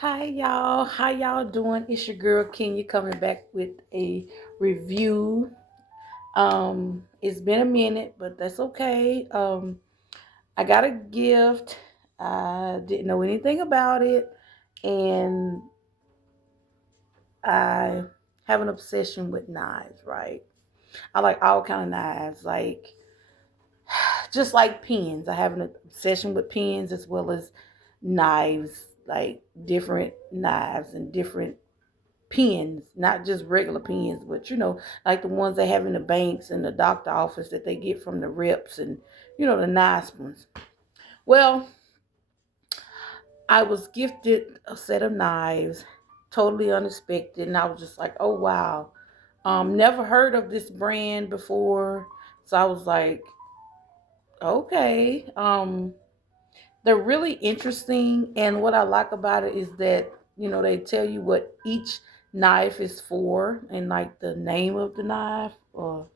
Hi y'all, how y'all doing? It's your girl Kenya coming back with a review. It's been a minute, but that's okay. I got a gift. I didn't know anything about it, and I have an obsession with knives, right? I like all kind of knives, like just like pens. I have an obsession with pens as well as knives, like different knives and different pens, not just regular pens, but like the ones they have in the banks and the doctor office that they get from the reps and the nice ones. Well, I was gifted a set of knives, totally unexpected, and I was just like, oh wow. Never heard of this brand before. So I was like, okay. They're really interesting, and what I like about it is that they tell you what each knife is for, and like the name of the knife or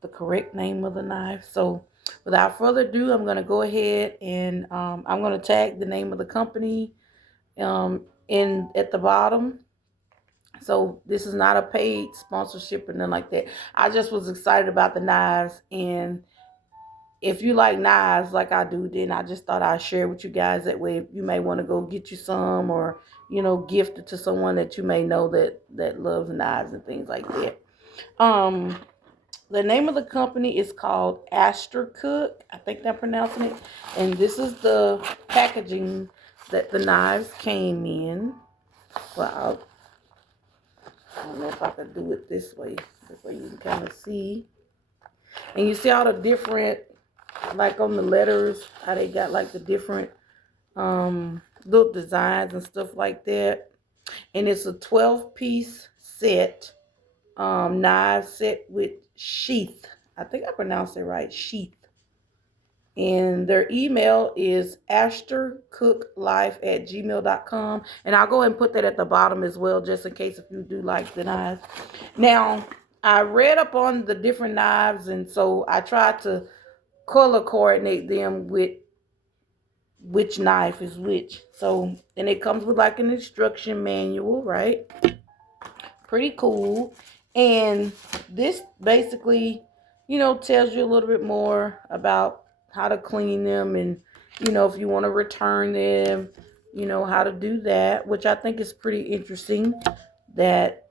the correct name of the knife. So without further ado, I'm going to go ahead and I'm going to tag the name of the company in at the bottom. So this is not a paid sponsorship or nothing like that. I just was excited about the knives, and if you like knives like I do, then I just thought I'd share with you guys. That way you may want to go get you some, or gift it to someone that you may know that loves knives and things like that. Um, the name of the company is called Astercook. I think I'm pronouncing it. And this is the packaging that the knives came in. Well, I don't know if I can do it this way. This way you can kind of see. And you see all the different, like on the letters, how they got like the different little designs and stuff like that. And it's a 12-piece set, knife set with sheath. I think I pronounced it right, sheath. And their email is astercooklife@gmail.com. And I'll go ahead and put that at the bottom as well, just in case if you do like the knives. Now, I read up on the different knives, and so I tried to color coordinate them with which knife is which. So, and it comes with like an instruction manual, right? Pretty cool. And this basically, tells you a little bit more about how to clean them, and, if you want to return them, how to do that, which I think is pretty interesting that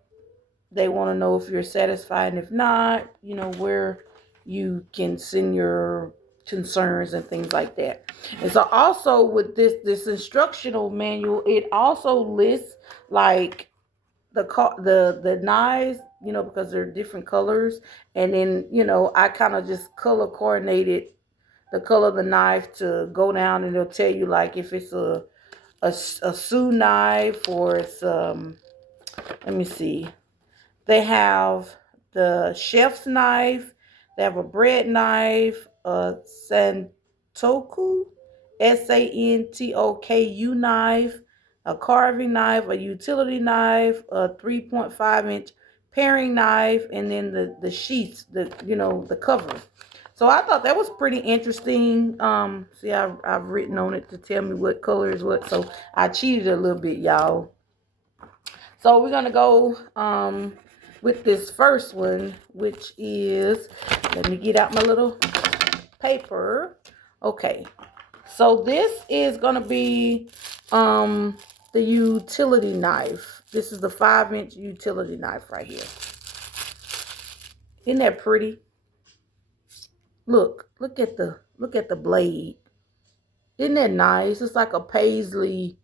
they want to know if you're satisfied, and if not, where you can send your concerns and things like that. And so also with this instructional manual, it also lists like the knives, because they're different colors, and then I kind of just color coordinated the color of the knife to go down, and it'll tell you like if it's a Sue knife, or it's let me see. They have the chef's knife. They have a bread knife, a Santoku, Santoku knife, a carving knife, a utility knife, a 3.5-inch paring knife, and then the sheaths, the cover. So I thought that was pretty interesting. See, I've written on it to tell me what color is what. So I cheated a little bit, y'all. So we're gonna go with this first one, which is, let me get out my little paper. Okay, so this is gonna be the utility knife. This is the 5-inch utility knife right here. Isn't that pretty? Look at the blade. Isn't that nice? It's like a paisley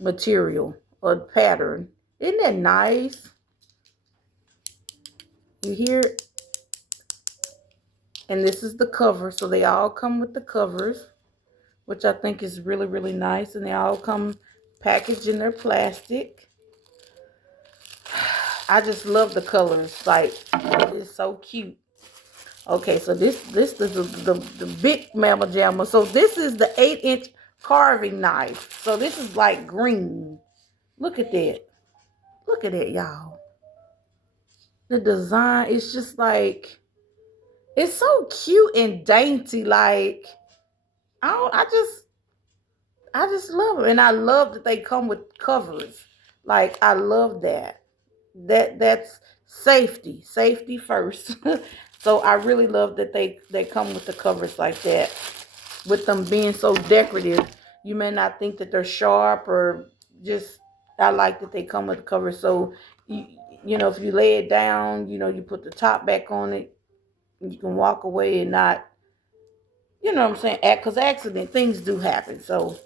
material or pattern. Isn't that nice? You hear it? And this is the cover. So they all come with the covers, which I think is really, really nice. And they all come packaged in their plastic. I just love the colors. Like, it's so cute. Okay, so this is the big mamma jamma. So this is the 8-inch carving knife. So this is like green. Look at that. Look at that, y'all. The design is just like, it's so cute and dainty. Like, I just I just love them, and I love that they come with covers. Like I love that. That's safety first. So I really love that they come with the covers like that. With them being so decorative, you may not think that they're sharp or just. I like that they come with the cover. So you you know if you lay it down, you put the top back on it, you can walk away and not. You know what I'm saying? Because accident things do happen. So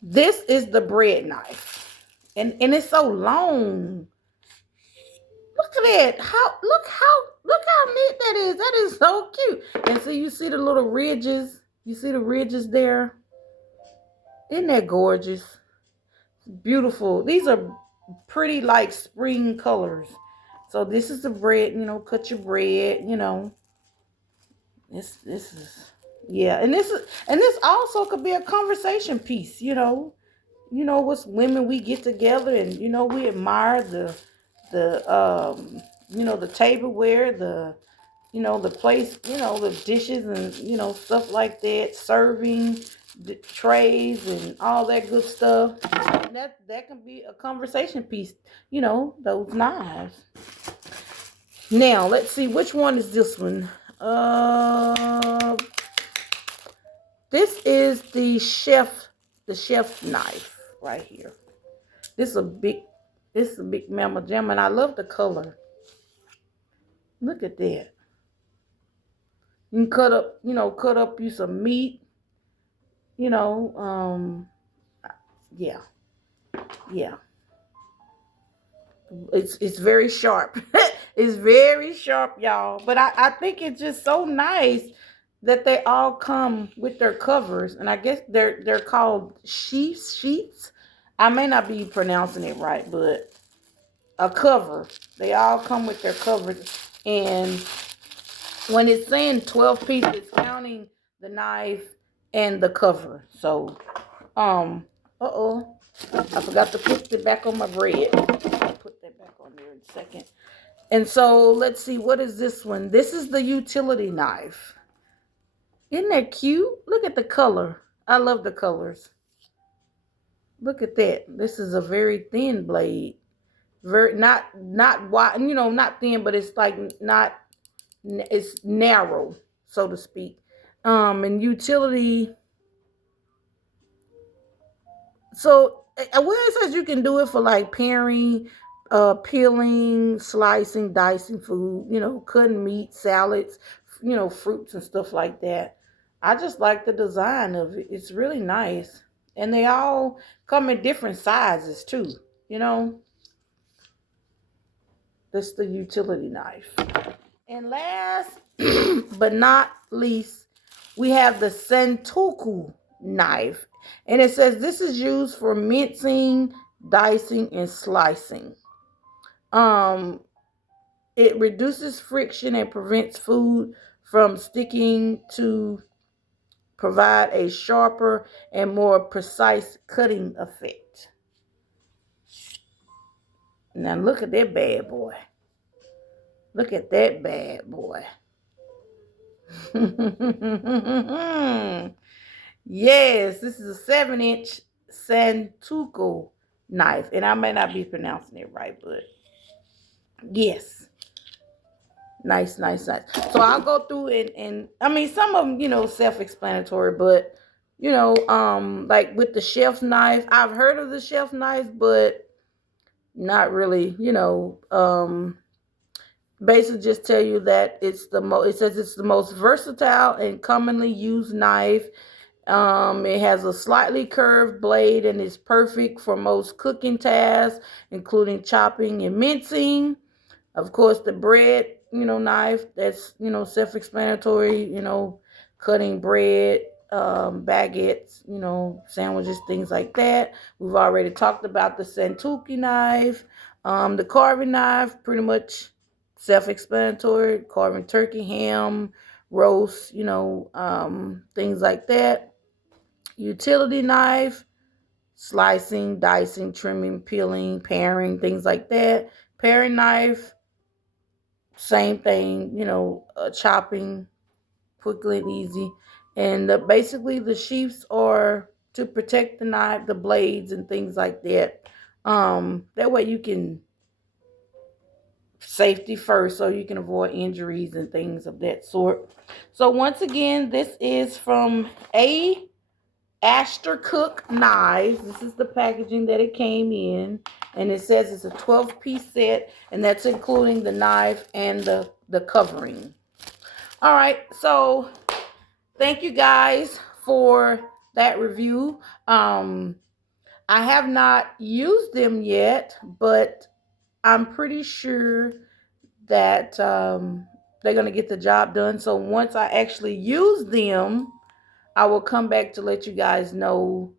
this is the bread knife, and it's so long. Look at that! Look how neat that is. That is so cute. And so you see the little ridges. You see the ridges there. Isn't that gorgeous? Beautiful. These are pretty like spring colors. So this is the bread. Cut your bread. This is yeah, and this also could be a conversation piece. What's women we get together and we admire the tableware, the place, the dishes and stuff like that, serving the trays and all that good stuff. And that can be a conversation piece, those knives. Now let's see which one is this one. This is the chef knife right here. This is a big this is a big mammal jam, and I love the color. Look at that. You can cut up you some meat, you know, yeah, yeah. It's very sharp. It's very sharp, y'all. But I think it's just so nice that they all come with their covers, and I guess they're called sheets. I may not be pronouncing it right, but a cover. They all come with their covers, and when it's saying 12 pieces, it's counting the knife and the cover. So, uh-oh, I forgot to put it back on my bread. I'll put that back on there in a second. And so, let's see, what is this one? This is the utility knife. Isn't that cute? Look at the color. I love the colors. Look at that. This is a very thin blade. Very not wide, not thin, but it's like not it's narrow, so to speak. And utility. So where it says you can do it for like paring, peeling, slicing, dicing food, cutting meat, salads, fruits and stuff like that. I just like the design of it. It's really nice. And they all come in different sizes too. You know, that's the utility knife. And last but not least, we have the Sentoku knife. And it says this is used for mincing, dicing, and slicing. Um, it reduces friction and prevents food from sticking to provide a sharper and more precise cutting effect. Now look at that bad boy. Look at that bad boy. Yes, this is a 7-inch Santuko knife. And I may not be pronouncing it right, but yes. Nice, nice, nice. So I'll go through and I mean some of them, self-explanatory, but like with the chef's knife, I've heard of the chef knife, but not really, basically just tell you that it says it's the most versatile and commonly used knife. It has a slightly curved blade and is perfect for most cooking tasks, including chopping and mincing. Of course, the bread, knife, that's, self-explanatory, cutting bread, baguettes, sandwiches, things like that. We've already talked about the Santuki knife. The carving knife, pretty much self-explanatory, carving turkey, ham, roast, things like that. Utility knife, slicing, dicing, trimming, peeling, paring, things like that. Paring knife, same thing, chopping quickly and easy. And basically, the sheaths are to protect the knife, the blades, and things like that. That way you can safety first, so you can avoid injuries and things of that sort. So once again, this is from a Astercook knives. This is the packaging that it came in, and it says it's a 12-piece set, and that's including the knife and the covering. All right, so thank you guys for that review. I have not used them yet, but I'm pretty sure that they're going to get the job done. So once I actually use them, I will come back to let you guys know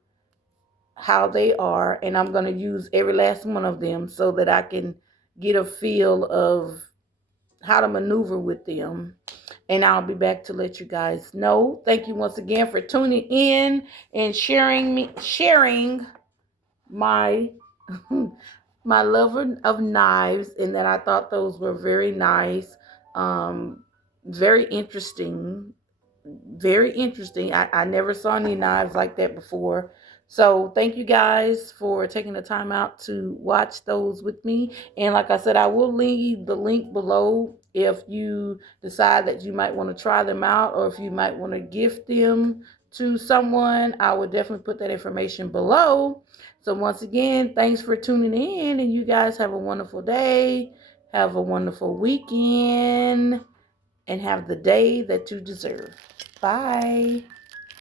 how they are. And I'm going to use every last one of them so that I can get a feel of how to maneuver with them. And I'll be back to let you guys know. Thank you once again for tuning in and sharing my my love of knives, and that I thought those were very nice, um, very interesting, very interesting. I never saw any knives like that before. So thank you guys for taking the time out to watch those with me. And like I said, I will leave the link below if you decide that you might want to try them out, or if you might want to gift them to someone. I will definitely put that information below. So once again, thanks for tuning in, and you guys have a wonderful day. Have a wonderful weekend, and have the day that you deserve. Bye.